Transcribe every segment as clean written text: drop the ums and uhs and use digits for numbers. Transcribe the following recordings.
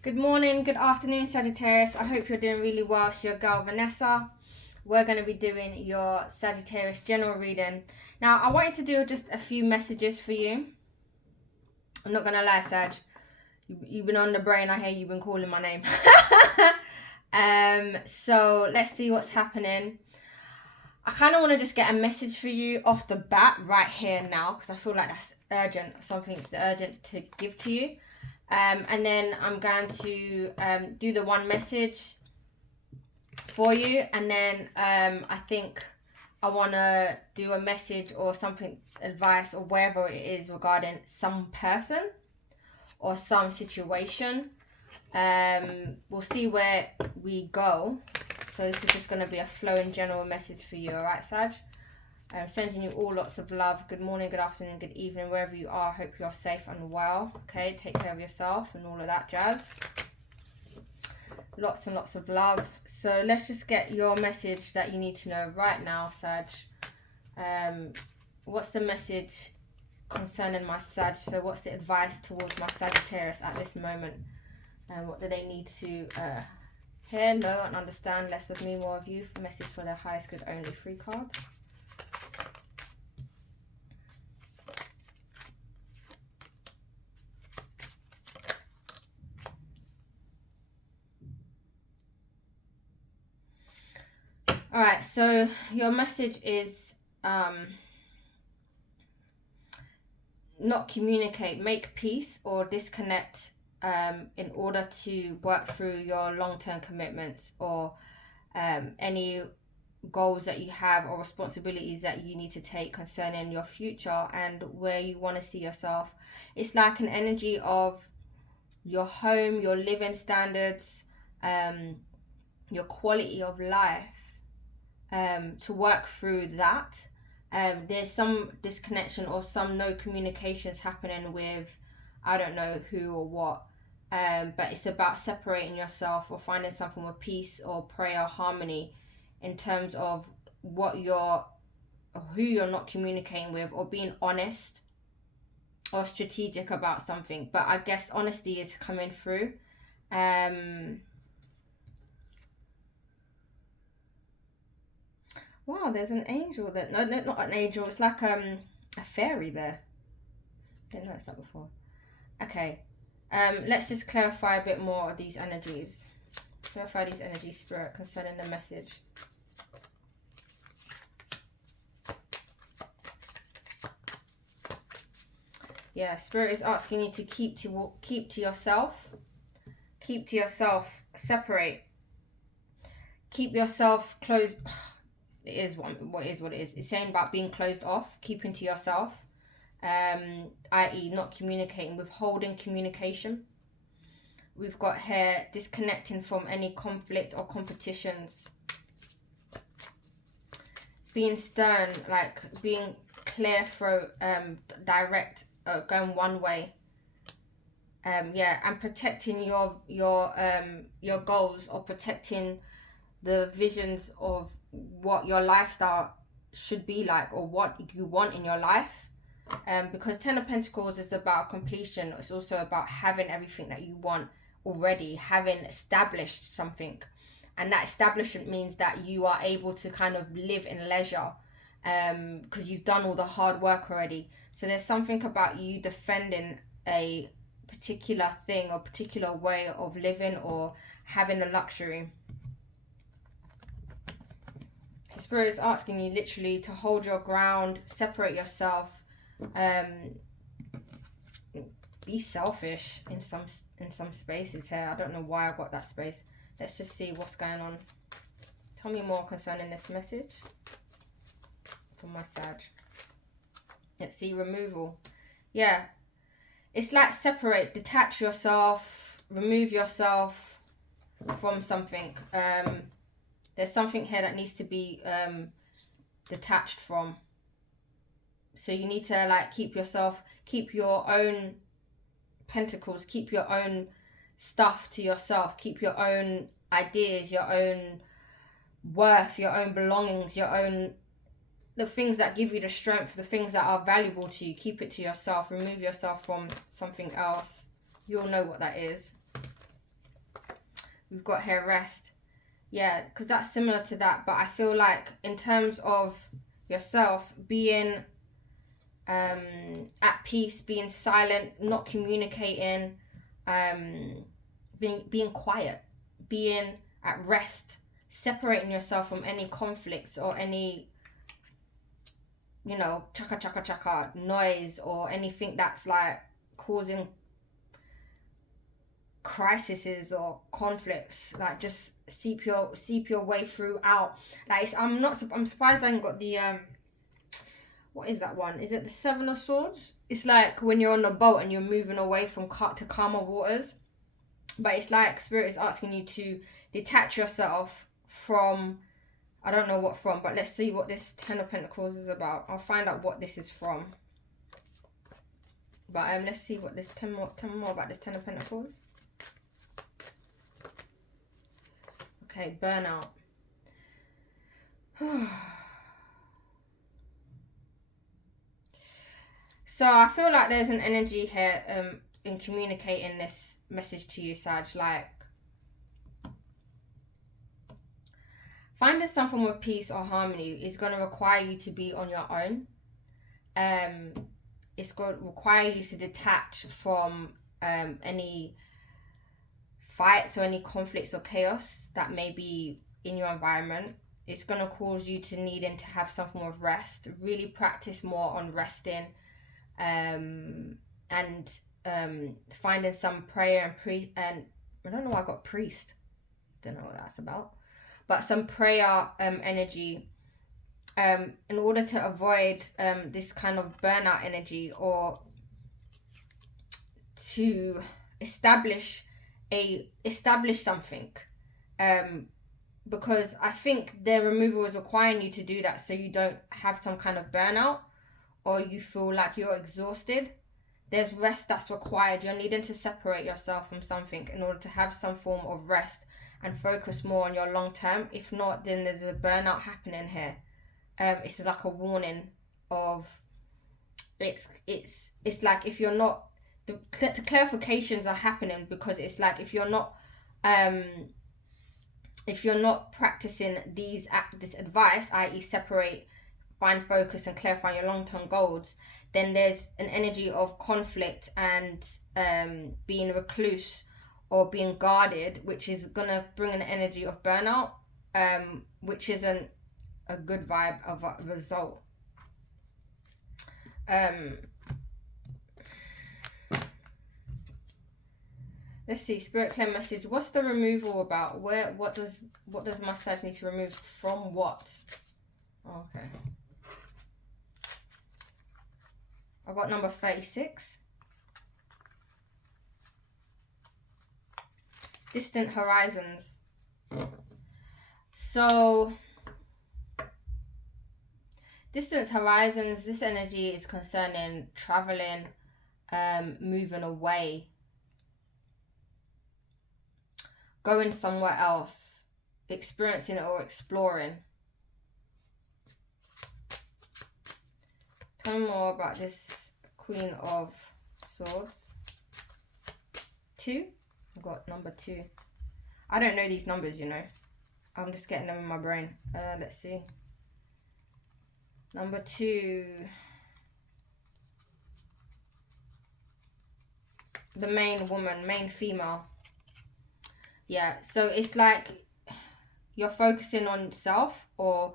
Good morning, good afternoon, Sagittarius. I hope you're doing really well. It's your girl, Vanessa. We're going to be doing your Sagittarius general reading. Now, I wanted to do just a few messages for you. I'm not going to lie, Sag. You've been on the brain. I hear you've been calling my name. So let's see what's happening. I kind of want to just get a message for you off the bat right here now, because I feel like that's urgent. Something's urgent to give to you. And then I'm going to do the one message for you. And then I think I want to do a message or something, advice or whatever it is regarding some person or some situation. We'll see where we go. So this is just going to be a flowing general message for you. All right, Sag? I'm sending you all lots of love. Good morning, good afternoon, good evening, wherever you are. Hope you're safe and well. Okay, take care of yourself and all of that jazz. Lots and lots of love. So let's just get your message that you need to know right now, Sag. What's the message concerning my Sag? So what's the advice towards my Sagittarius at this moment? And what do they need to hear, know, and understand? Less of me, more of you. Message for their highest good only. 3 cards. All right, so your message is not communicate, make peace or disconnect in order to work through your long-term commitments or any goals that you have or responsibilities that you need to take concerning your future and where you want to see yourself. It's like an energy of your home, your living standards, your quality of life. To work through that, there's some disconnection or some no communications happening with I don't know who or what, but it's about separating yourself or finding something with peace or prayer, harmony in terms of what you're, who you're not communicating with, or being honest or strategic about something. But I guess honesty is coming through. Wow, there's an angel there. No, not an angel. It's like a fairy there. Didn't notice that before. Okay. Let's just clarify a bit more of these energies. Clarify these energies, Spirit, concerning the message. Yeah, Spirit is asking you to keep to yourself. Keep to yourself. Separate. Keep yourself closed. It is what it is. It's saying about being closed off, keeping to yourself, i.e. not communicating, withholding communication. We've got here disconnecting from any conflict or competitions. Being stern, like being clear throat, direct, going one way. Yeah, and protecting your goals or protecting the visions of what your lifestyle should be like or what you want in your life, because 10 of Pentacles is about completion. It's also about having everything that you want already, having established something, and that establishment means that you are able to kind of live in leisure, because you've done all the hard work already. So there's something about you defending a particular thing or particular way of living or having a luxury. Spirit is asking you literally to hold your ground, separate yourself, be selfish in some spaces here. I don't know why I got that space. Let's just see what's going on. Tell me more concerning this message for my Sag. Let's see, removal. Yeah, it's like separate, detach yourself, remove yourself from something. There's something here that needs to be detached from. So you need to like keep your own pentacles, keep your own stuff to yourself, keep your own ideas, your own worth, your own belongings, the things that give you the strength, the things that are valuable to you. Keep it to yourself. Remove yourself from something else. You'll know what that is. we've got here rest. Yeah, because that's similar to that. But I feel like in terms of yourself being at peace, being silent, not communicating, being quiet, being at rest, separating yourself from any conflicts or any, you know, chaka chaka chaka noise or anything that's like causing crises or conflicts. Like just seep your way through out. Like I'm surprised I ain't got the what is that one? Is it the Seven of Swords? It's like when you're on a boat and you're moving away from to calmer waters. But it's like Spirit is asking you to detach yourself from, I don't know what from, but let's see what this Ten of Pentacles is about. I'll find out what this is from. But let's see what this, tell me more about this Ten of Pentacles. Okay, burnout. So I feel like there's an energy here in communicating this message to you, Sag. Like finding something with peace or harmony is going to require you to be on your own. It's going to require you to detach from any fights or any conflicts or chaos that may be in your environment. It's going to cause you to needing to have some form of rest. Really practice more on resting. And finding some prayer and I don't know why I got priest. Don't know what that's about. But some prayer energy in order to avoid this kind of burnout energy, or to establish something. Because I think the removal is requiring you to do that so you don't have some kind of burnout or you feel like you're exhausted. There's rest that's required. You're needing to separate yourself from something in order to have some form of rest and focus more on your long term. If not, then there's a burnout happening here. It's like a warning of it's like if you're not, the clarifications are happening because it's like if you're not practicing this advice, i.e. separate, find focus and clarify your long-term goals, then there's an energy of conflict and being recluse or being guarded, which is going to bring an energy of burnout, which isn't a good vibe of a result. Let's see, Spirit Clear message. What's the removal about? What does my Sag need to remove from what? Okay. I got number 36. Distant horizons. So, distant horizons, this energy is concerning traveling, moving away, going somewhere else, experiencing it or exploring. Tell me more about this Queen of Swords. 2? I've got number 2. I don't know these numbers, you know. I'm just getting them in my brain. Let's see. Number 2. The main woman, main female. Yeah, so it's like you're focusing on self, or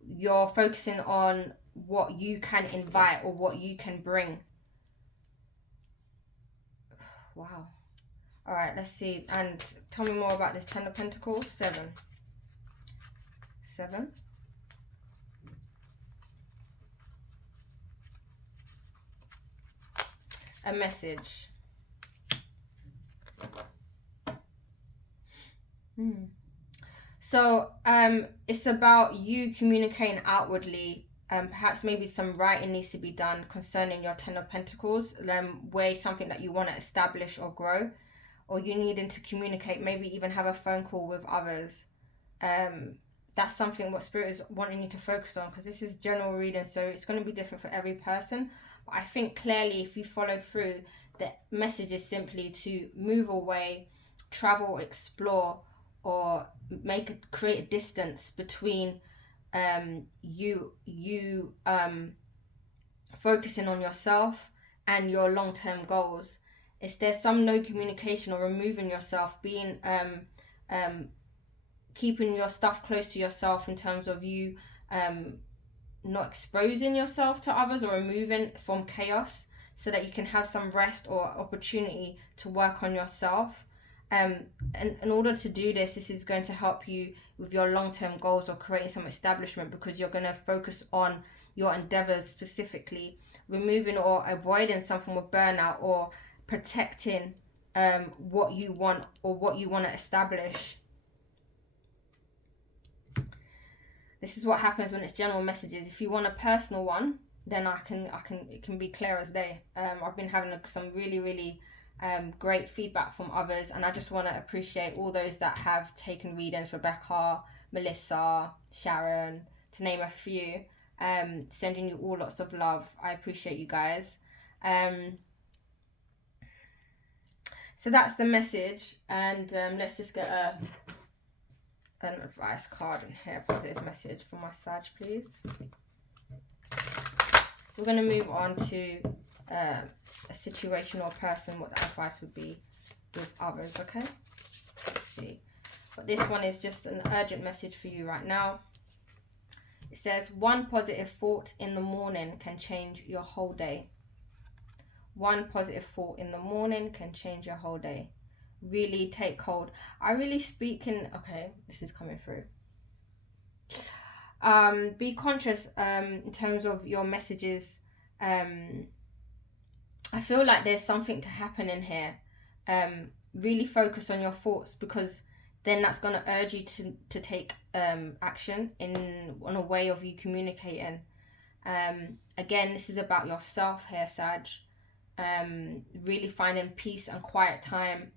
you're focusing on what you can invite or what you can bring. Wow. All right, let's see. And tell me more about this Ten of Pentacles. 7. A message. So it's about you communicating outwardly. Perhaps maybe some writing needs to be done concerning your Ten of Pentacles, where something that you want to establish or grow, or you needing to communicate, maybe even have a phone call with others. That's something what Spirit is wanting you to focus on, because this is general reading, so it's going to be different for every person. But I think clearly if you follow through, the message is simply to move away, travel, explore, or create a distance between you focusing on yourself and your long-term goals. Is there some no communication or removing yourself, being keeping your stuff close to yourself in terms of you not exposing yourself to others, or removing from chaos so that you can have some rest or opportunity to work on yourself. And in order to do this is going to help you with your long-term goals or creating some establishment, because you're going to focus on your endeavors specifically, removing or avoiding some form of burnout, or protecting what you want or what you want to establish. This is what happens when it's general messages. If you want a personal one, then it can be clear as day. I've been having some really great feedback from others, and I just want to appreciate all those that have taken readings: Rebecca, Melissa, Sharon, to name a few. Sending you all lots of love. I appreciate you guys. So that's the message, and let's just get an advice card in here, positive message for my Sag, please. We're going to move on to a situation or person, what the advice would be with others, okay? Let's see. But this one is just an urgent message for you right now. It says, one positive thought in the morning can change your whole day. One positive thought in the morning can change your whole day. Really take hold. I really speak in, okay, this is coming through. Be conscious in terms of your messages. I feel like there's something to happen in here. Really focus on your thoughts, because then that's going to urge you to take action on a way of you communicating. Again, this is about yourself here, Sag. Really finding peace and quiet time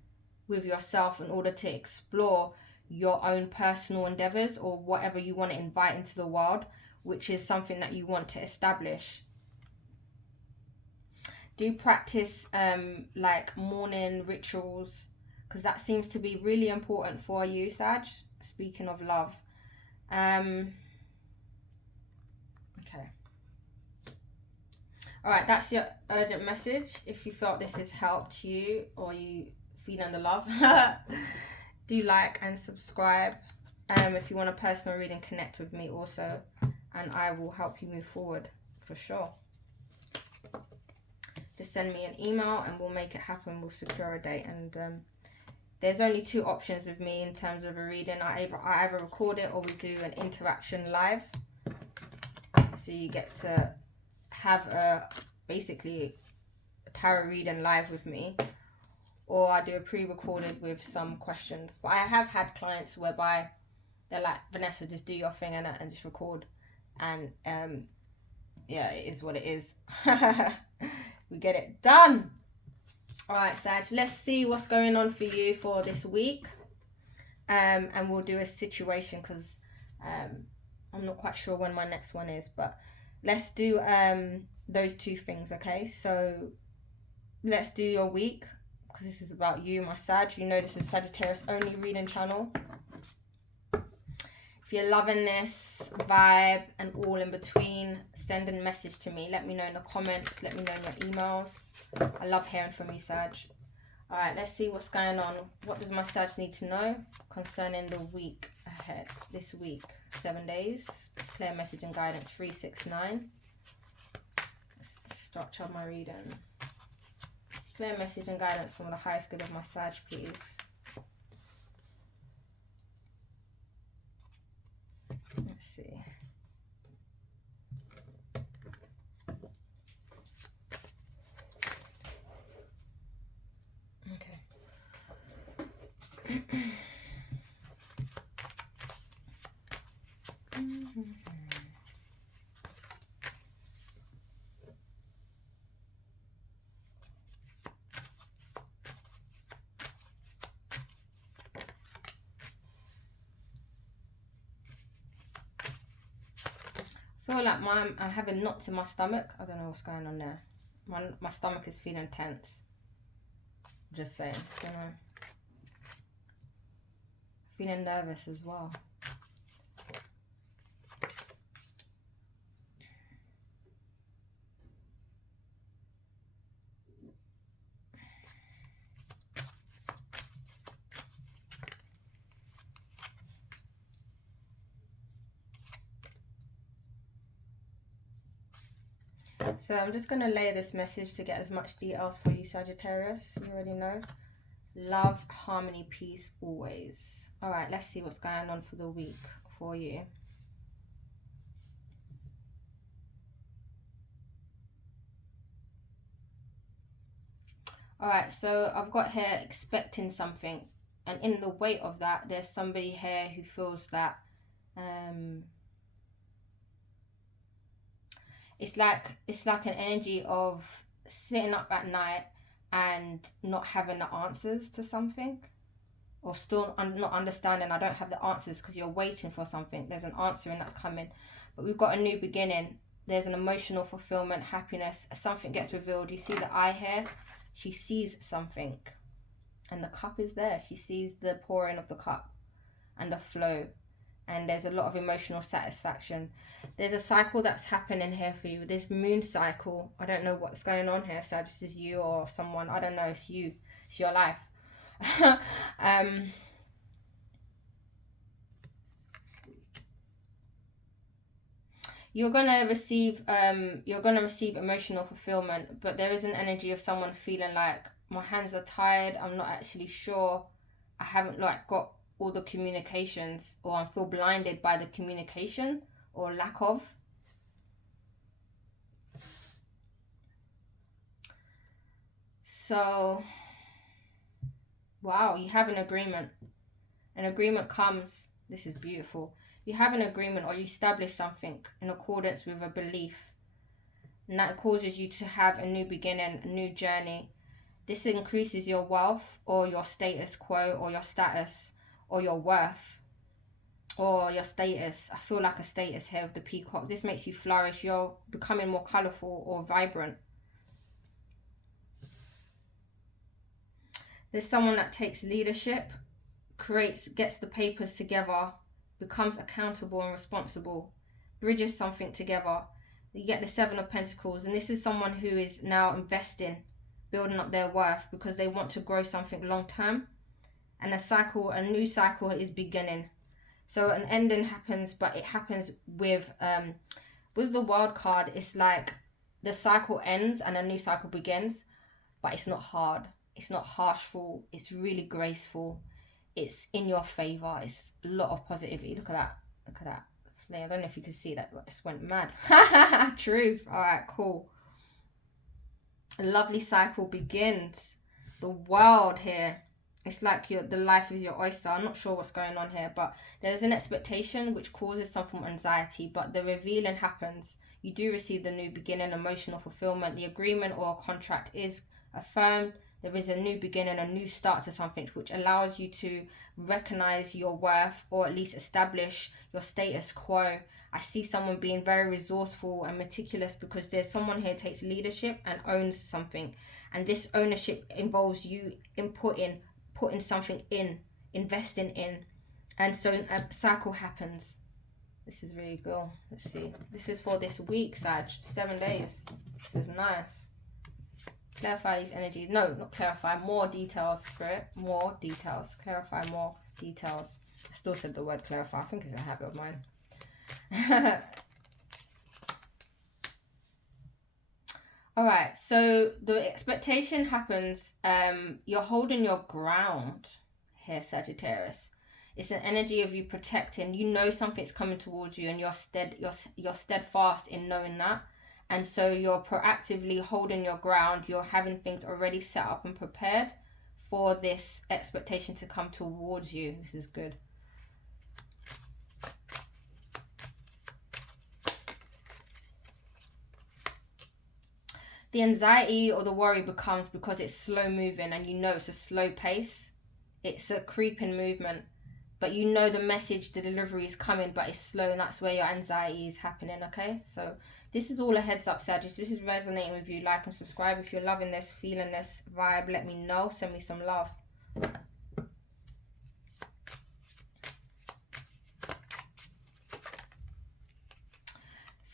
with yourself in order to explore your own personal endeavors, or whatever you want to invite into the world, which is something that you want to establish. Do practice like morning rituals, because that seems to be really important for you, Sag. Speaking of love. Okay. Alright, that's your urgent message. If you felt this has helped you, or you feeling the love, do like and subscribe. If you want a personal reading, connect with me also, and I will help you move forward for sure. Just send me an email and we'll make it happen. We'll secure a date. And there's only two options with me in terms of a reading. I either record it, or we do an interaction live, so you get to have basically a tarot reading live with me, or I do a pre-recorded with some questions. But I have had clients whereby they're like, Vanessa, just do your thing and just record. And yeah, it is what it is. We get it done. Alright, Sag, let's see what's going on for you for this week. And we'll do a situation, because I'm not quite sure when my next one is. But let's do those two things, okay? So let's do your week, because this is about you, my Sag. You know this is Sagittarius only reading channel. If you're loving this vibe and all in between, send a message to me. Let me know in the comments. Let me know in your emails. I love hearing from you, Sag. Alright, let's see what's going on. What does my Sag need to know concerning the week ahead? This week, 7 days. Clear message and guidance 369. That's the structure of my reading. Clear message and guidance from the highest good of my Sag, please. Let's see. Okay. I feel like I'm having knots in my stomach. I don't know what's going on there. My stomach is feeling tense. Just saying, you know. Feeling nervous as well. So I'm just going to layer this message to get as much details for you, Sagittarius. You already know. Love, harmony, peace, always. All right, let's see what's going on for the week for you. All right, so I've got here expecting something. And in the weight of that, there's somebody here who feels that it's like an energy of sitting up at night and not having the answers to something, or still not understanding. I don't have the answers, because you're waiting for something. There's an answer and that's coming, but we've got a new beginning. There's an emotional fulfillment, happiness. Something gets revealed. You see the eye here. She sees something, and the cup is there. She sees the pouring of the cup and the flow, and there's a lot of emotional satisfaction. There's a cycle that's happening here for you. This moon cycle. I don't know what's going on here, so this is you or someone. I don't know. It's you. It's your life. You're gonna receive emotional fulfillment, but there is an energy of someone feeling like, my hands are tired, I'm not actually sure, I haven't got all the communications, or I feel blinded by the communication or lack of. So wow, you have an agreement. An agreement comes. This is beautiful. You have an agreement, or you establish something in accordance with a belief, and that causes you to have a new beginning, a new journey. This increases your wealth, or your status quo, or your status, or your worth, or your status. I feel like a status here with the peacock. This makes you flourish. You're becoming more colorful or vibrant. There's someone that takes leadership, gets the papers together, becomes accountable and responsible, bridges something together. You get the Seven of Pentacles, and this is someone who is now investing, building up their worth, because they want to grow something long term, and a new cycle is beginning. So an ending happens, but it happens with the World card. It's like the cycle ends and a new cycle begins, but it's not hard, it's not harshful, it's really graceful. It's in your favor. It's a lot of positivity. Look at that. Look at that. I don't know if you can see that, but I just went mad. Truth. All right, cool. A lovely cycle begins. The world here. It's like the life is your oyster. I'm not sure what's going on here, but there's an expectation which causes some form of anxiety, but the revealing happens. You do receive the new beginning, emotional fulfillment. The agreement or contract is affirmed. There is a new beginning, a new start to something, which allows you to recognize your worth, or at least establish your status quo. I see someone being very resourceful and meticulous, because there's someone here who takes leadership and owns something. And this ownership involves you putting something in, investing in. And so a cycle happens. This is really cool. Let's see. This is for this week, Sag. 7 days. This is nice. Clarify these energies. No, not clarify. More details, Spirit. More details. Clarify more details. I still said the word clarify. I think it's a habit of mine. All right. So the expectation happens. You're holding your ground here, Sagittarius. It's an energy of you protecting. You know something's coming towards you, and you're steadfast in knowing that. And so you're proactively holding your ground. You're having things already set up and prepared for this expectation to come towards you. This is good. The anxiety or the worry becomes because it's slow moving, and you know it's a slow pace. It's a creeping movement. But you know the message, the delivery is coming, but it's slow, and that's where your anxiety is happening, okay? So this is all a heads up, Sagittarius. This is resonating with you. Like and subscribe. If you're loving this, feeling this vibe, let me know. Send me some love.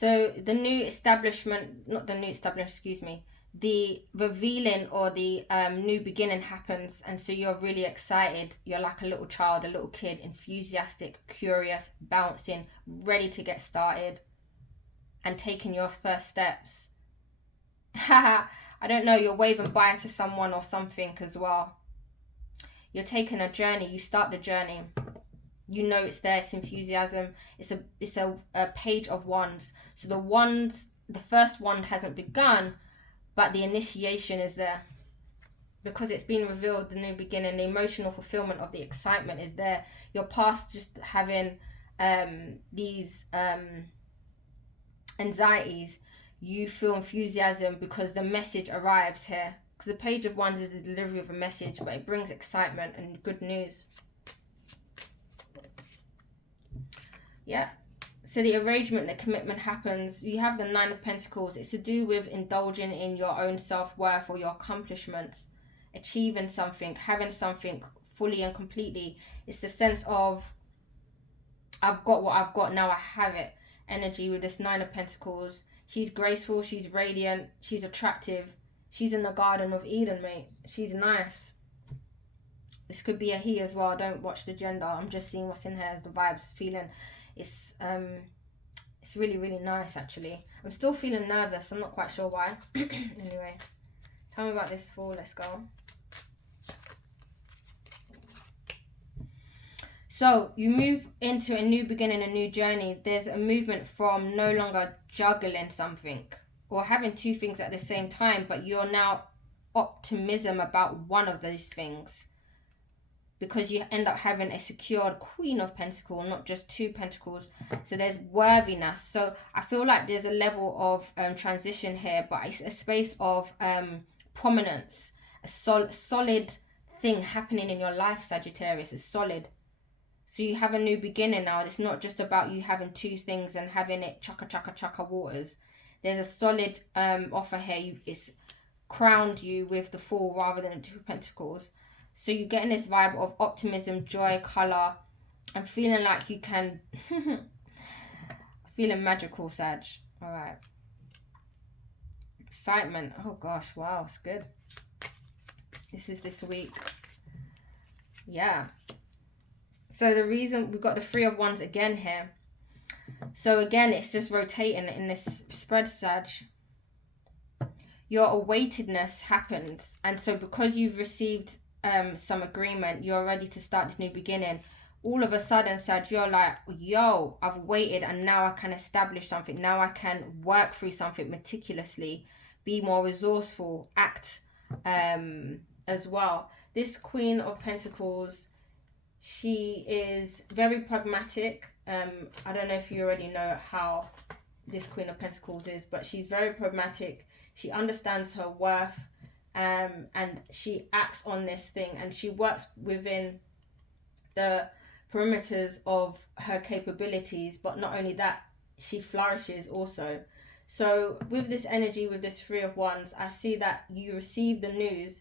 So the new establishment, not the new establishment, excuse me, the revealing or the new beginning happens, and so you're really excited. You're like a little child, a little kid, enthusiastic, curious, bouncing, ready to get started and taking your first steps. I don't know, you're waving bye to someone or something as well. You're taking a journey, you start the journey. You know it's there, it's enthusiasm. It's a page of wands. So the first wand hasn't begun, but the initiation is there. Because it's been revealed, the new beginning, the emotional fulfillment of the excitement is there. You're past just having these anxieties. You feel enthusiasm because the message arrives here. Because the page of wands is the delivery of a message, but it brings excitement and good news. Yeah. So the arrangement, the commitment happens. You have the Nine of Pentacles. It's to do with indulging in your own self-worth or your accomplishments, achieving something, having something fully and completely. It's the sense of, I've got what I've got, now I have it. Energy with this Nine of Pentacles. She's graceful, she's radiant, she's attractive. She's in the Garden of Eden, mate. She's nice. This could be a he as well. Don't watch the gender. I'm just seeing what's in her, the vibes, feeling. It's really, really nice, actually. I'm still feeling nervous. I'm not quite sure why. Anyway, tell me about this fool. Let's go. So you move into a new beginning, a new journey. There's a movement from no longer juggling something or having two things at the same time, but you're now optimism about one of those things, because you end up having a secured Queen of Pentacles, not just two Pentacles. So there's worthiness. So I feel like there's a level of transition here, but it's a space of prominence, a solid thing happening in your life, Sagittarius. It's solid. So you have a new beginning now. It's not just about you having two things and having it chaka waters. There's a solid offer here. It's crowned you with the Fool rather than the Two Pentacles. So you're getting this vibe of optimism, joy, colour, and feeling like you can... feeling magical, Sag. Alright. Excitement. Oh gosh, wow, it's good. This is this week. Yeah. So the reason we've got the Three of Wands again here. So again, it's just rotating in this spread, Sag. Your awaitedness happens. And so because you've received some agreement, you're ready to start this new beginning. All of a sudden, Sag, you're like, yo, I've waited and now I can establish something. Now I can work through something meticulously, be more resourceful, act as well. This Queen of Pentacles, she is very pragmatic. I don't know if you already know how this Queen of Pentacles is, but she's very pragmatic. She understands her worth, and she acts on this thing, and she works within the perimeters of her capabilities. But not only that, she flourishes also. So with this energy, with this Three of Wands, I see that you receive the news,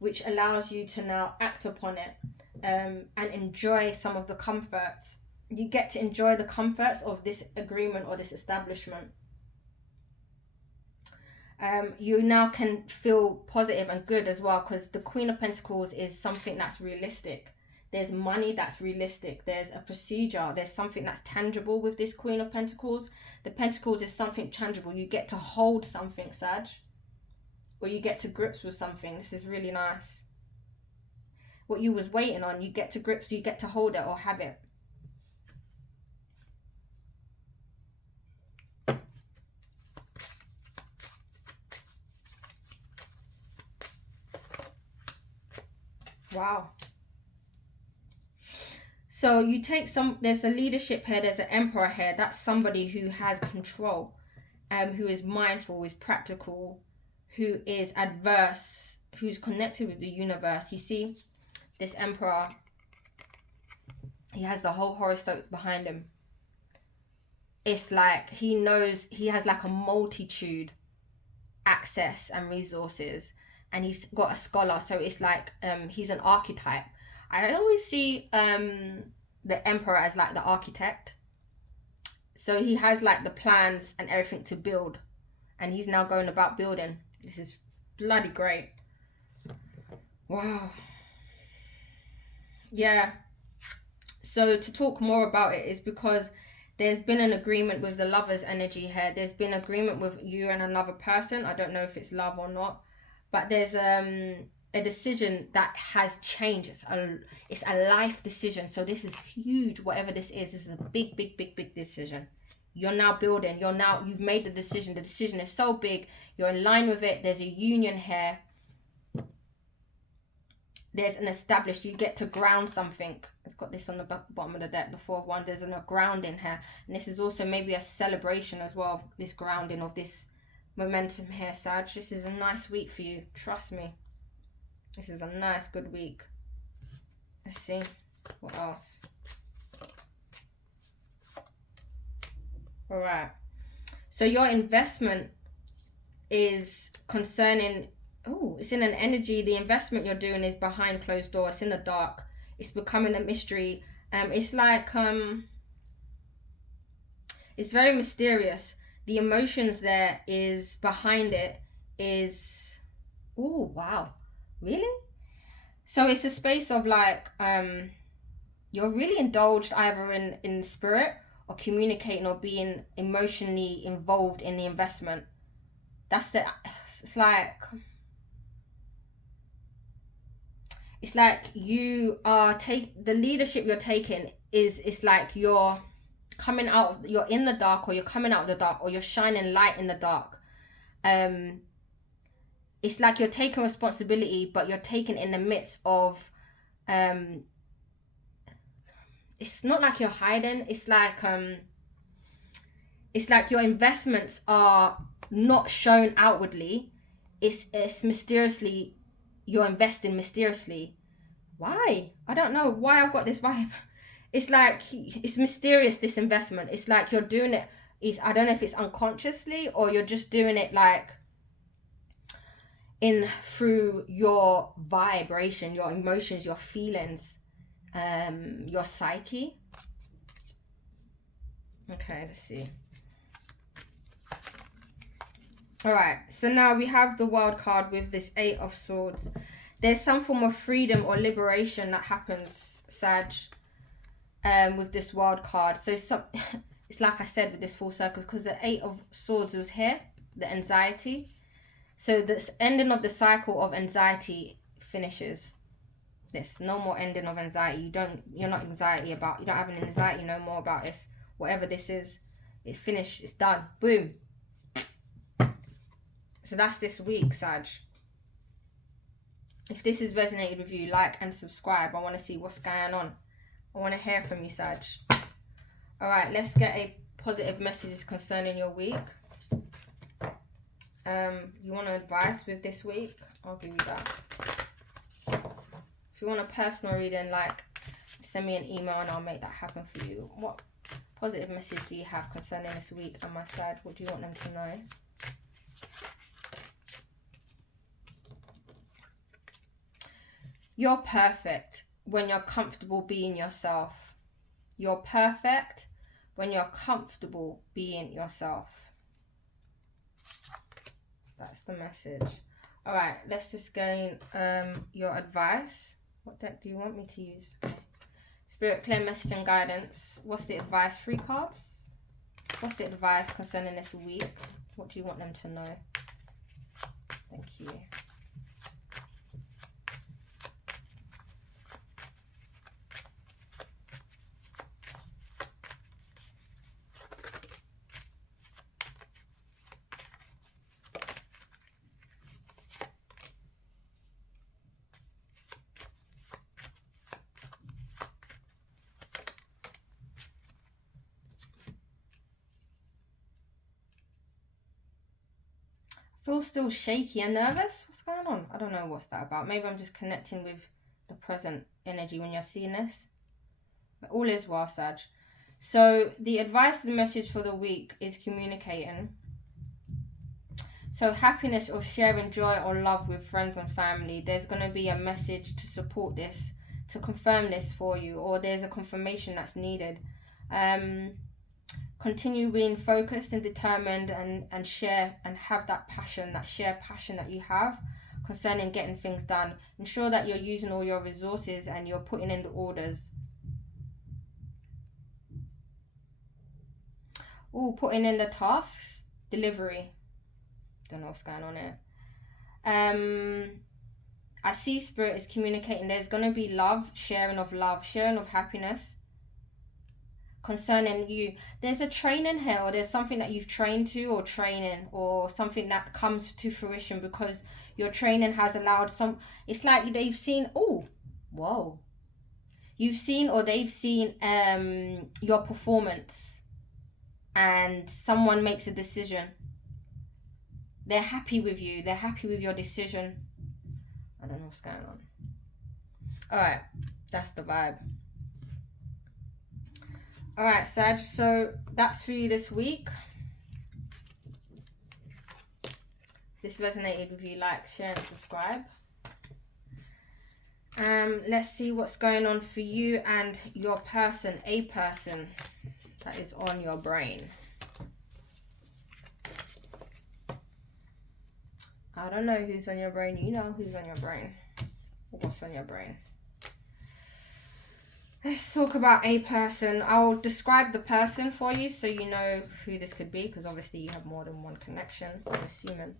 which allows you to now act upon it, and enjoy some of the comforts. You get to enjoy the comforts of this agreement or this establishment. You now can feel positive and good as well, because the Queen of Pentacles is something that's realistic. There's money that's realistic. There's a procedure. There's something that's tangible with this Queen of Pentacles. The Pentacles is something tangible. You get to hold something, Sag. Or you get to grips with something. This is really nice. What you was waiting on, you get to grips, you get to hold it or have it. Wow. So you take some, there's a leadership here, there's an emperor here. That's somebody who has control, who is mindful, who is practical, who is adverse, who's connected with the universe. You see, this emperor, he has the whole horoscope behind him. It's like he knows, he has like a multitude access and resources, and he's got a scholar. So it's like he's an archetype. I always see the emperor as like the architect. So he has like the plans and everything to build, and he's now going about building. This is bloody great. Wow. Yeah. So to talk more about it is because there's been an agreement with the Lover's energy here. There's been agreement with you and another person. I don't know if it's love or not, but there's a decision that has changed. It's a life decision. So this is huge. Whatever this is a big, big, big, big decision. You're now building. You've made the decision. The decision is so big. You're in line with it. There's a union here. There's an established, you get to ground something. It's got this on the bottom of the deck, the 4 of Wands. There's a grounding here. And this is also maybe a celebration as well of this grounding, of this momentum here, Sag. This is a nice week for you. Trust me. This is a nice, good week. Let's see. What else? Alright. So your investment is concerning... Oh, it's in an energy. The investment you're doing is behind closed doors. It's in the dark. It's becoming a mystery. It's like it's very mysterious. The emotions there is behind it is, oh wow, really? So it's a space of like you're really indulged either in spirit or communicating or being emotionally involved in the investment. It's like you are the leadership you're taking it's like you're in the dark, or you're coming out of the dark, or you're shining light in the dark. It's like you're taking responsibility, but you're taking in the midst of it's not like you're hiding. It's like your investments are not shown outwardly. It's mysteriously, you're investing mysteriously. Why? I don't know why I've got this vibe. It's like, it's mysterious, this investment. It's like you're doing it, I don't know if it's unconsciously or you're just doing it like through your vibration, your emotions, your feelings, your psyche. Okay, let's see. All right, so now we have the World card with this 8 of Swords. There's some form of freedom or liberation that happens, Sag, with this World card. So it's like I said with this full circle, because the 8 of Swords was here, the anxiety. So this ending of the cycle of anxiety finishes. There's no more ending of anxiety. You're not anxiety about, you don't have an anxiety no more about this. Whatever this is, it's finished, it's done. Boom. So that's this week, Sag. If this has resonated with you, like and subscribe. I want to see what's going on. I want to hear from you, Sag. Alright, let's get a positive message concerning your week. You want advice with this week? I'll give you that. If you want a personal reading, like, send me an email and I'll make that happen for you. What positive message do you have concerning this week on my side? What do you want them to know? You're perfect when you're comfortable being yourself. You're perfect when you're comfortable being yourself. That's the message. All right, let's just gain your advice. What deck do you want me to use? Okay. Spirit, clear message and guidance. What's the advice? 3 cards. What's the advice concerning this week? What do you want them to know? Thank you. Feel still shaky and nervous. What's going on? I don't know what's that about. Maybe I'm just connecting with the present energy when you're seeing this. But all is well, Sag. So the advice and the message for the week is communicating. So happiness or sharing joy or love with friends and family. There's going to be a message to support this, to confirm this for you, or there's a confirmation that's needed. Continue being focused and determined, and share and have that passion, that shared passion that you have concerning getting things done. Ensure that you're using all your resources and you're putting in the orders. Oh, putting in the tasks, delivery. Don't know what's going on here. I see Spirit is communicating there's going to be love, sharing of happiness concerning you. There's a training here, or there's something that you've trained to, or training, or something that comes to fruition because your training has allowed some. It's like they've seen, oh, whoa. You've seen, or they've seen your performance, and someone makes a decision. They're happy with you. They're happy with your decision. I don't know what's going on. Alright, that's the vibe. Alright, Sag, so that's for you this week. If this resonated with you, like, share, and subscribe. Let's see what's going on for you and your person, a person that is on your brain. I don't know who's on your brain. You know who's on your brain. What's on your brain? Let's talk about a person. I'll describe the person for you so you know who this could be, because obviously you have more than one connection, I'm assuming.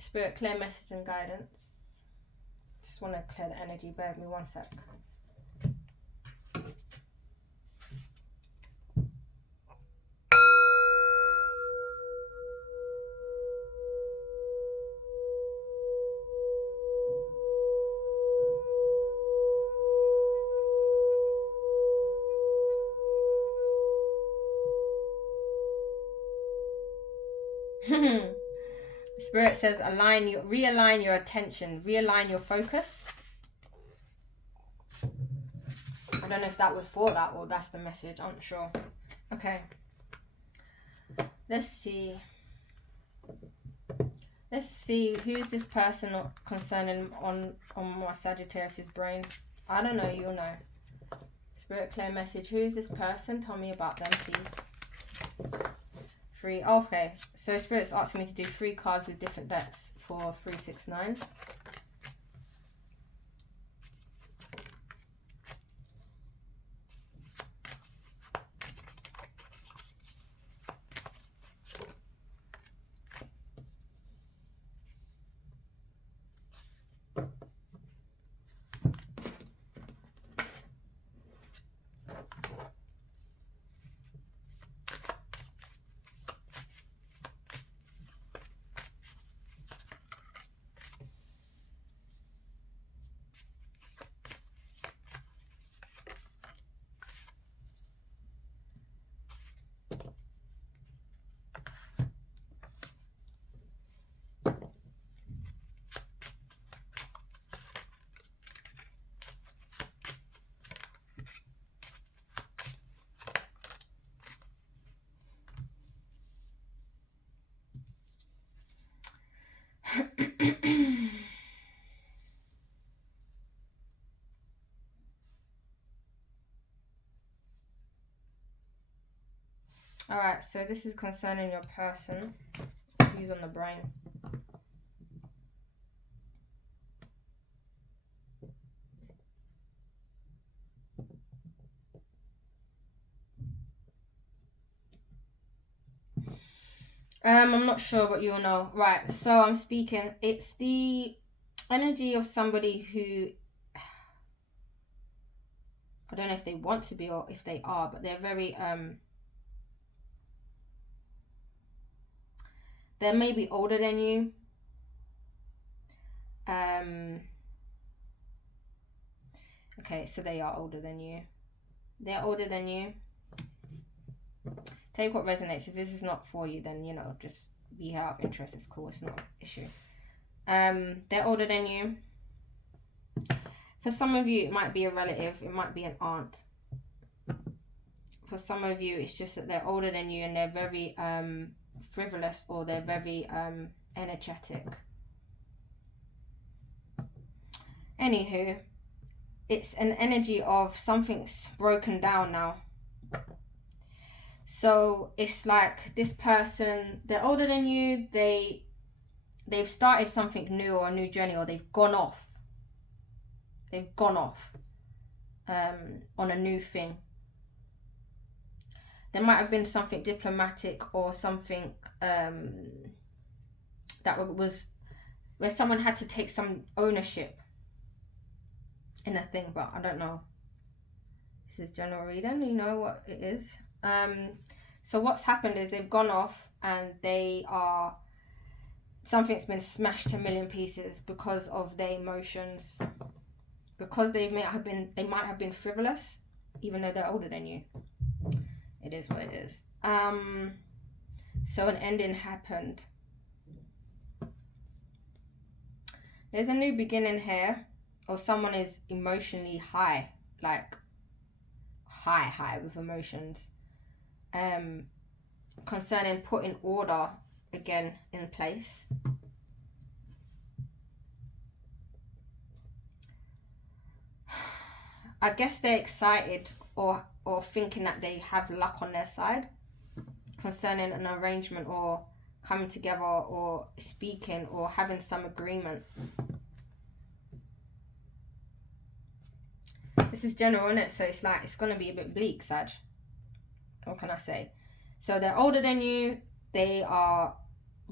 Spirit, clear message and guidance. Just want to clear the energy. Bear with me one sec. Spirit says realign your attention, realign your focus. I don't know if that was for that or that's the message, I'm not sure. Okay. Let's see who's this person concerning on my Sagittarius's brain. I don't know, you'll know. Spirit, clear message. Who is this person? Tell me about them, please. 3. Okay, so Spirit's asking me to do 3 cards with different decks for 369. Alright, so this is concerning your person who's on the brain. I'm not sure, but you'll know. Right, so I'm speaking. It's the energy of somebody who, I don't know if they want to be or if they are, but they're very, they're maybe older than you. Okay, so they are older than you. They're older than you. Take what resonates. If this is not for you, then, you know, just be out of interest. It's cool. It's not an issue. They're older than you. For some of you, it might be a relative. It might be an aunt. For some of you, it's just that they're older than you and they're very frivolous, or they're very energetic. Anywho, it's an energy of something's broken down now. So it's like this person, they're older than you, they've started something new or a new journey, or they've gone off on a new thing. There might have been something diplomatic or something that was where someone had to take some ownership in a thing, but I don't know. This is general reading, you know what it is. So what's happened is they've gone off and something's been smashed to a million pieces because of their emotions, because they might have been frivolous, even though they're older than you. It is what it is. So an ending happened. There's a new beginning here, or someone is emotionally high, like high with emotions. Concerning putting order again in place. I guess they're excited or thinking that they have luck on their side concerning an arrangement or coming together or speaking or having some agreement. This is general, isn't it? So it's like, it's going to be a bit bleak, Sag. What can I say? So they're older than you. Their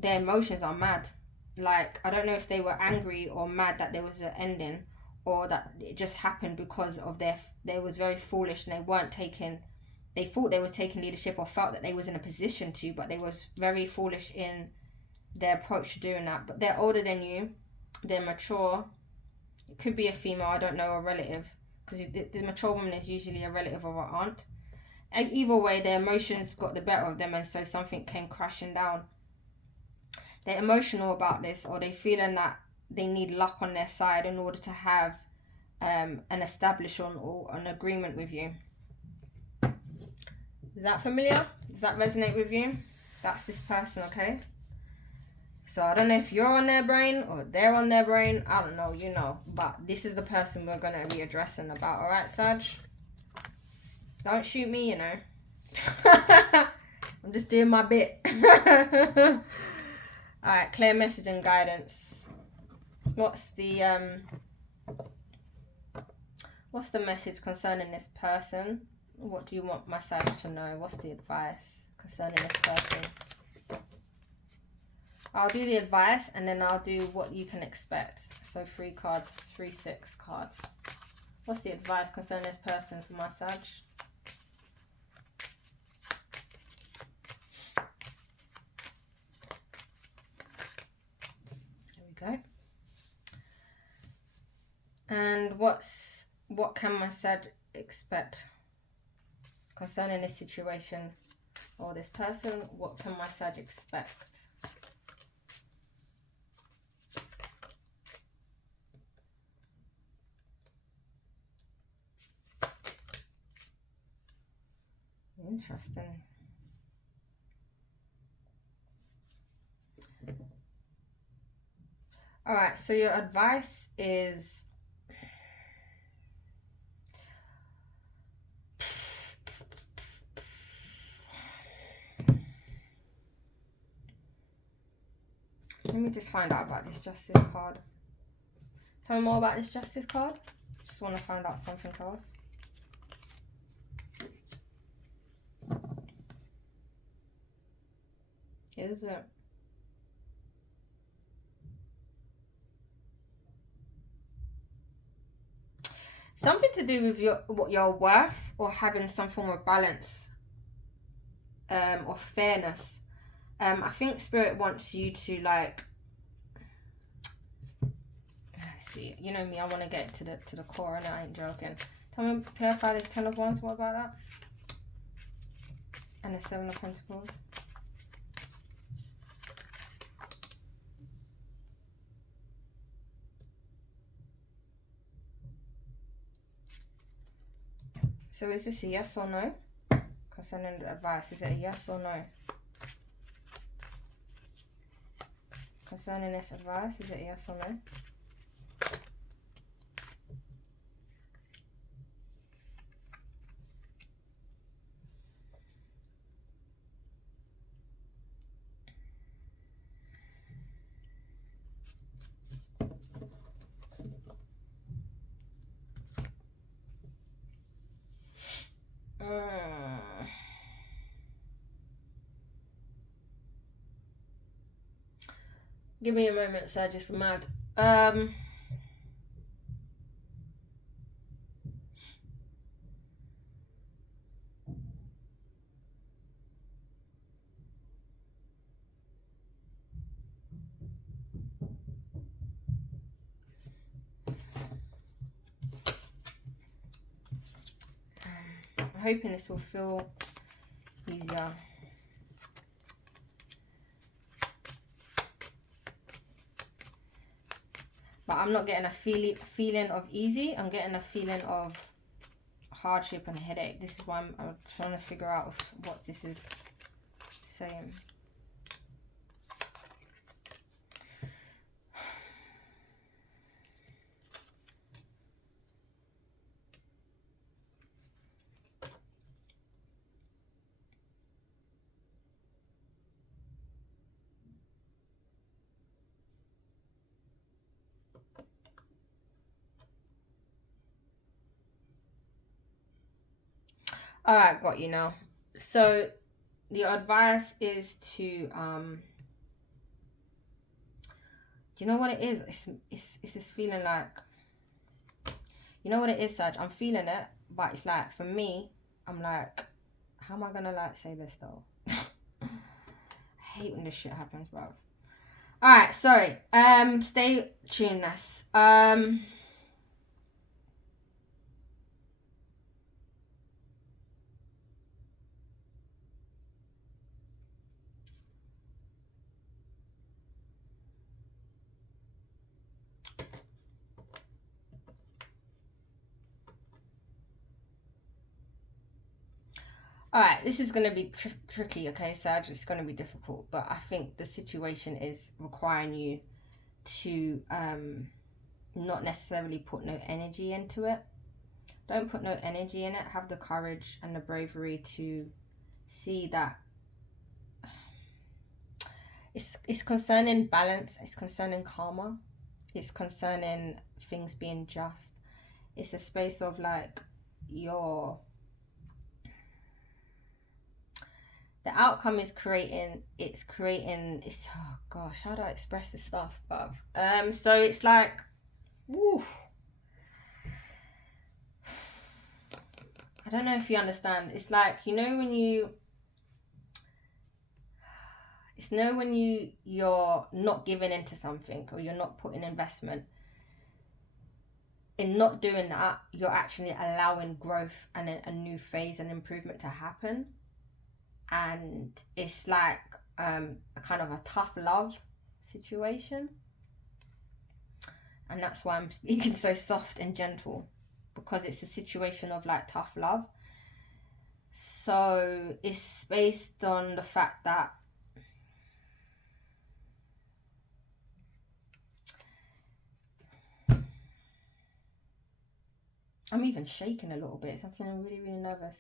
emotions are mad. Like, I don't know if they were angry or mad that there was an ending, or that it just happened because of they was very foolish and they thought they was taking leadership or felt that they was in a position to, but they was very foolish in their approach to doing that. But they're older than you. They're mature. It could be a female, I don't know, a relative, because the mature woman is usually a relative of our aunt. And either way, their emotions got the better of them, and so something came crashing down. They're emotional about this, or they feeling that they need luck on their side in order to have an establishment or an agreement with you. Is that familiar? Does that resonate with you? That's this person, okay? So I don't know if you're on their brain or they're on their brain. I don't know, you know. But this is the person we're going to be addressing about. Alright, Sag? Don't shoot me, you know. I'm just doing my bit. Alright, clear message and guidance. What's the message concerning this person? What do you want my Sag to know? What's the advice concerning this person? I'll do the advice and then I'll do what you can expect. So 3 cards, 3, 6 cards. What's the advice concerning this person for my Sag? There we go. And what can my Sag expect concerning this situation or this person? What can my Sag expect? Interesting. All right, so your advice is let me just find out about this Justice card. Tell me more about this Justice card. Just want to find out something else. Is it? Something to do with your worth or having some form of balance or fairness. I think Spirit wants you to, like, let's see, you know me, I want to get to the core and I ain't joking. Tell me, clarify this 10 of Wands, what about that? And the 7 of Pentacles. So is this a yes or no? Concerning the advice, is it a yes or no? Concerning this advice, is it a yes or no? Give me a moment, sir. Just mad. I'm hoping this will feel easier. But I'm not getting a feeling of easy. I'm getting a feeling of hardship and headache. This is why I'm trying to figure out what this is saying. All right, got you now. So the advice is to do you know what it is? It's this feeling like, you know what it is, Saj? I'm feeling it, but it's like, for me, I'm like, how am I gonna like say this though? I hate when this shit happens, bro. All right, sorry. Stay tuned, Ness. All right, this is going to be tricky, okay, Saj? It's going to be difficult, but I think the situation is requiring you to not necessarily put no energy into it. Don't put no energy in it. Have the courage and the bravery to see that it's concerning balance, it's concerning karma, it's concerning things being just. It's a space of like your the outcome is it's oh gosh, how do I express this stuff, bruv? So it's like, woo, I don't know if you understand. It's like, you know when you're not giving into something, or you're not putting investment. In not doing that, you're actually allowing growth and a new phase and improvement to happen. And it's like a kind of a tough love situation. And that's why I'm speaking so soft and gentle, because it's a situation of like tough love. So it's based on the fact that I'm even shaking a little bit. So I'm feeling really, really nervous.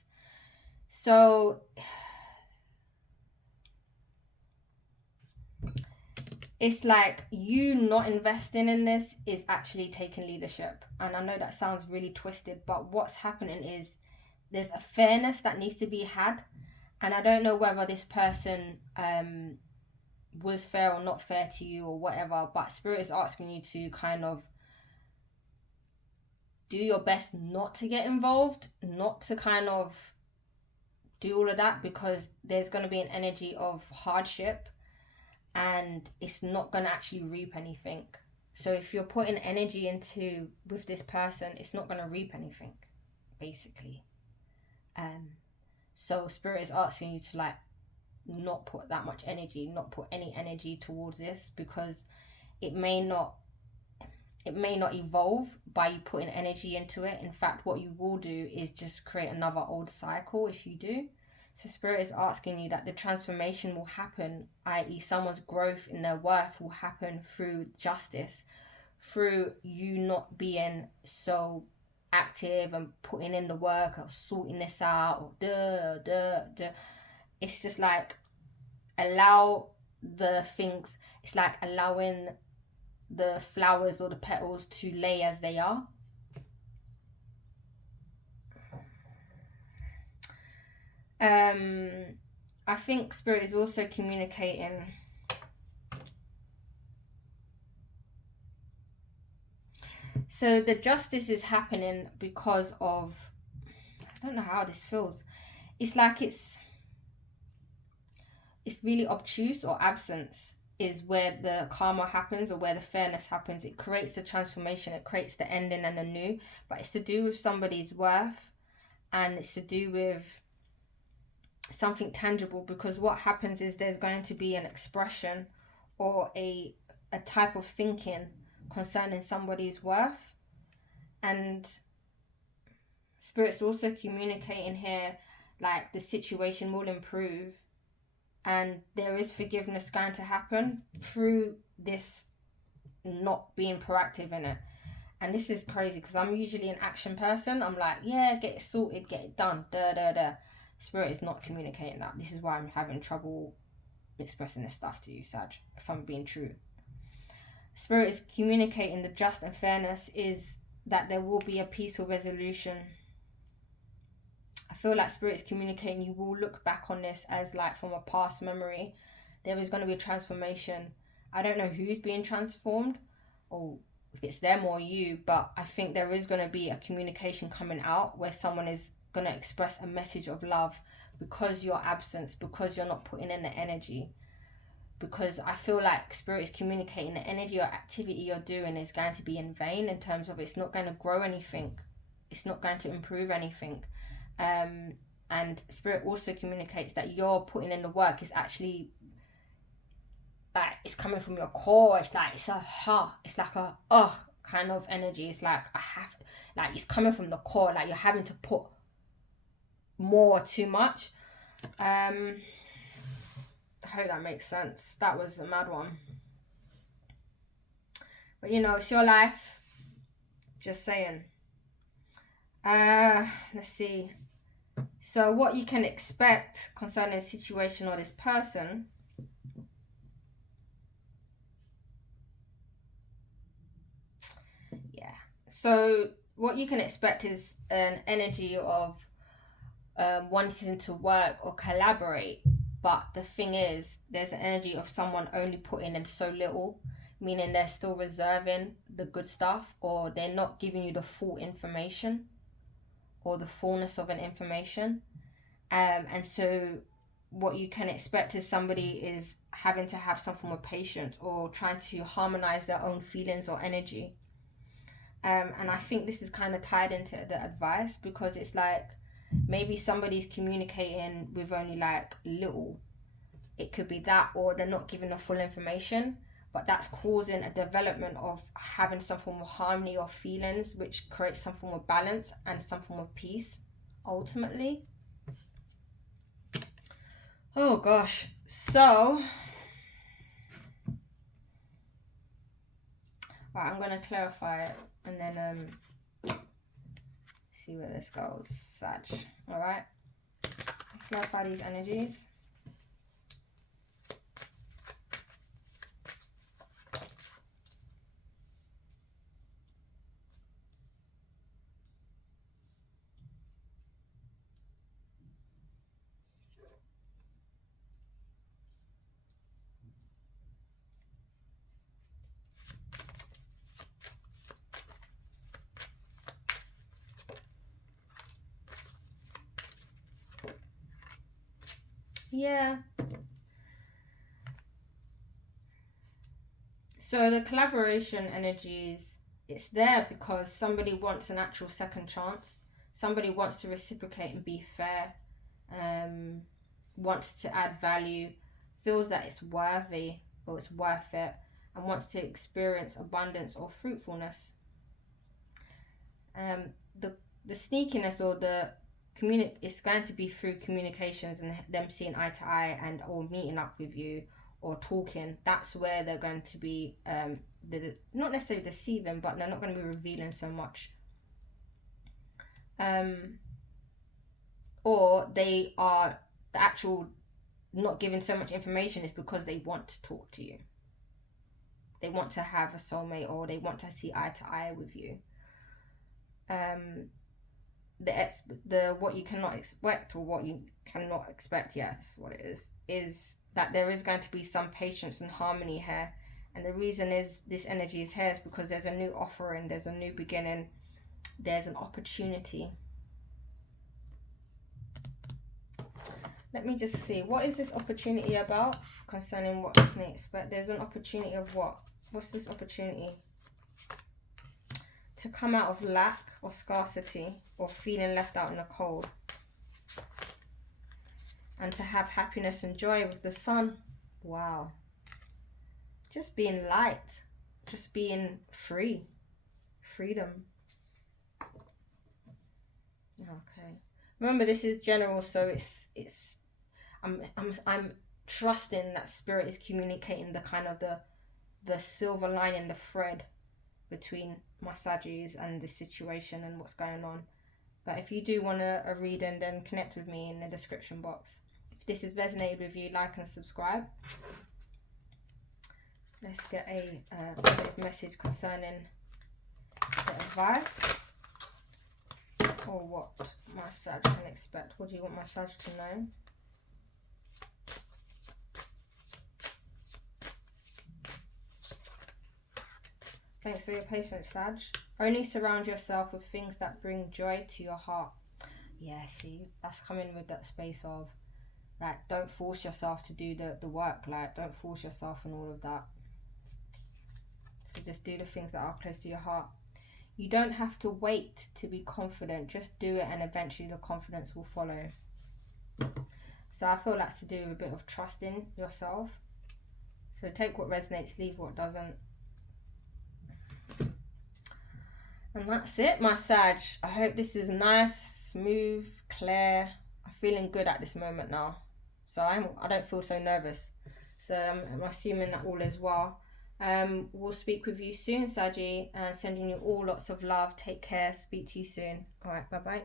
So it's like you not investing in this is actually taking leadership. And I know that sounds really twisted, but what's happening is there's a fairness that needs to be had. And I don't know whether this person was fair or not fair to you or whatever, but Spirit is asking you to kind of do your best not to get involved, not to kind of do all of that, because there's going to be an energy of hardship and it's not going to actually reap anything. So if you're putting energy into with this person, it's not going to reap anything, basically. So Spirit is asking you to like not put that much energy, not put any energy towards this, because it may not evolve by you putting energy into it. In fact, what you will do is just create another old cycle if you do. So Spirit is asking you that the transformation will happen, i.e. someone's growth in their worth will happen through justice, through you not being so active and putting in the work or sorting this out or It's just like allow the things, it's like allowing the flowers or the petals to lay as they are. I think Spirit is also communicating So the justice is happening because of, I don't know how this feels. It's like it's really obtuse, or absence is where the karma happens, or where the fairness happens. It creates the transformation, it creates the ending and the new, but it's to do with somebody's worth, and it's to do with something tangible, because what happens is there's going to be an expression or a type of thinking concerning somebody's worth. And spirit's also communicating here, like, the situation will improve and there is forgiveness going to happen through this not being proactive in it. And this is crazy because I'm usually an action person. I'm like, yeah, get it sorted, get it done, Spirit is not communicating that. This is why I'm having trouble expressing this stuff to you, Sag, if I'm being true. Spirit is communicating the just and fairness is that there will be a peaceful resolution. I feel like Spirit is communicating you will look back on this as like from a past memory. There is going to be a transformation. I don't know who's being transformed or if it's them or you, but I think there is going to be a communication coming out where someone is going to express a message of love because you're absent, because you're not putting in the energy. Because I feel like Spirit is communicating the energy or activity you're doing is going to be in vain, in terms of it's not going to grow anything. It's not going to improve anything. And Spirit also communicates that you're putting in the work is actually like it's coming from your core. It's like it's like a kind of energy. It's like I have to, like it's coming from the core, like you're having to put more, too much. I hope that makes sense. That was a mad one. But you know, it's your life. Just saying. Let's see. So what you can expect concerning the situation or this person. Yeah. So what you can expect is an energy of wanting to work or collaborate. But the thing is, there's an energy of someone only putting in so little, meaning they're still reserving the good stuff, or they're not giving you the full information or the fullness of an information. And so what you can expect is somebody is having to have some form of patience or trying to harmonize their own feelings or energy. And I think this is kind of tied into the advice, because it's like maybe somebody's communicating with only like little. It could be that, or they're not giving the full information, but that's causing a development of having some form of harmony or feelings, which creates some form of balance and some form of peace ultimately. Oh gosh. So right, I'm gonna clarify it and then see where this goes, Sag. Alright. Clarify these energies. Yeah. So the collaboration energies, it's there because somebody wants an actual second chance. Somebody wants to reciprocate and be fair. Wants to add value, feels that it's worthy or it's worth it, and wants to experience abundance or fruitfulness. The sneakiness or the it's going to be through communications and them seeing eye to eye and or meeting up with you or talking. That's where they're going to be not necessarily deceiving, but they're not going to be revealing so much. Or they are the actual not giving so much information is because they want to talk to you. They want to have a soulmate, or they want to see eye to eye with you. The what you cannot expect, or what you cannot expect, yes, what it is that there is going to be some patience and harmony here, And the reason is this energy is here is because there's a new offering, there's a new beginning, there's an opportunity. Let me just see, what is this opportunity about concerning what you can expect? There's an opportunity of what? What's this opportunity? To come out of lack or scarcity or feeling left out in the cold. And to have happiness and joy with the sun. Wow. Just being light. Just being free. Freedom. Okay. Remember, this is general, so I'm trusting that spirit is communicating the kind of the silver lining, the thread between my Saggies and the situation and what's going on. But if you do want a reading, then connect with me in the description box. If this has resonated with you, like and subscribe. Let's get a message concerning the advice or what my Sag can expect. What do you want my Sag to know? Thanks for your patience, Sag. Only surround yourself with things that bring joy to your heart. Yeah, see, that's coming with that space of, like, don't force yourself to do the work. Like, don't force yourself and all of that. So just do the things that are close to your heart. You don't have to wait to be confident. Just do it and eventually the confidence will follow. So I feel that's to do with a bit of trusting yourself. So take what resonates, leave what doesn't. And that's it, my Sag. I hope this is nice, smooth, clear. I'm feeling good at this moment now. So I don't feel so nervous. So I'm assuming that all is well. We'll speak with you soon, Saggy, and sending you all lots of love. Take care. Speak to you soon. All right, bye-bye.